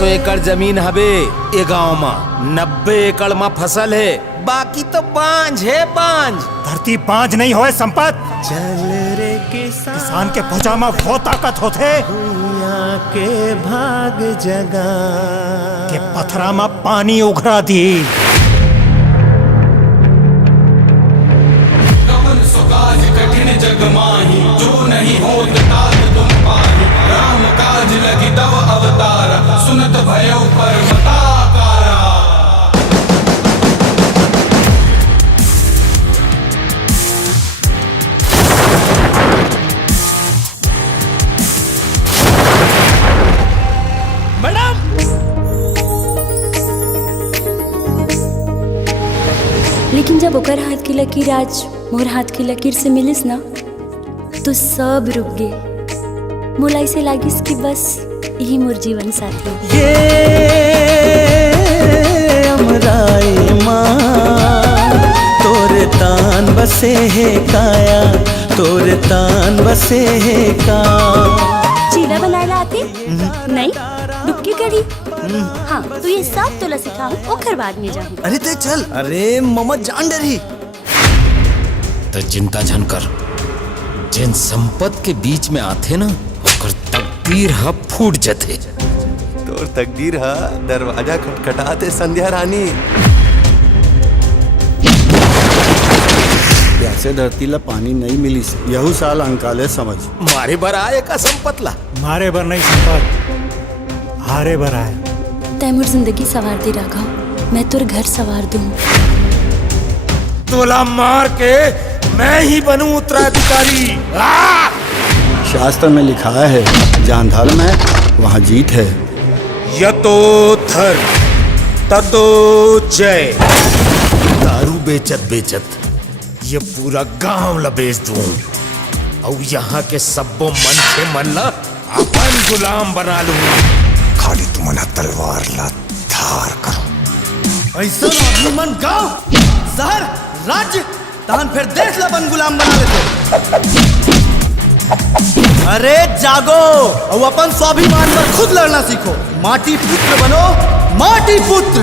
1500 एकड़ जमीन हवे ए गांव में। 90 एकड़ में फसल है, बाकी तो बांझ है बांझ। धरती बांझ नहीं होए संपत। चल रे किसान के भुजा में वो ताकत होते के भाग जगा के पथरा में पानी उघरा दी। कठिन जग माही जो नहीं होत तात तुम पाही। राम काज लगी तव अवतार सुनत भयो पर्वताकारा। मैडम लेकिन जब ओकर हाथ की लकीर आज मोर हाथ की लकीर से मिलिस ना तो सब रुक गए। मोलाई से लागिस कि बस यही मोर जीवन साथी। ये अमराई माँ तोरे तान बसे है काया, तोरे तान बसे है का। चीला बनाए आती नहीं डुबकी करी। हाँ तो ये सब तोला सिखाऊं ओकर बाद में जाऊं। अरे ते चल। अरे मम्मा जान डरी तो चिंता झन कर। जिन संपत के बीच में आते ना ओकर तकदीर हा फूट जथे। तोर तकदीर हा दरवाजा खटखटाते संध्या रानी। से धरती ला पानी नहीं मिली यहू साल अंकाले समझ। मारे बर आए का संपत ला। मारे बर नहीं संपत, हारे बर आए। तैमूर जिंदगी सवार दे राघव, मैं तुर घर सवार दूं। तोला मार के मैं ही बनूं उत्तराधिकारी। शास्त्र में लिखा है जहाँ धर्म है वहाँ जीत है। यतो धर्म ततो जय। दारू बेचत बेचत ये पूरा गांव ला बेच दूं और यहाँ के सब्बो मन से मन ला अपन गुलाम बना लूं। खाली तुमना तलवार ला धार करो। ऐसा आदमी मन गाँव शहर राज्य तान फिर देश ला बन गुलाम बना लेते। अरे जागो और अपन स्वाभिमान पर खुद लड़ना सीखो। माटी पुत्र बनो, माटी पुत्र।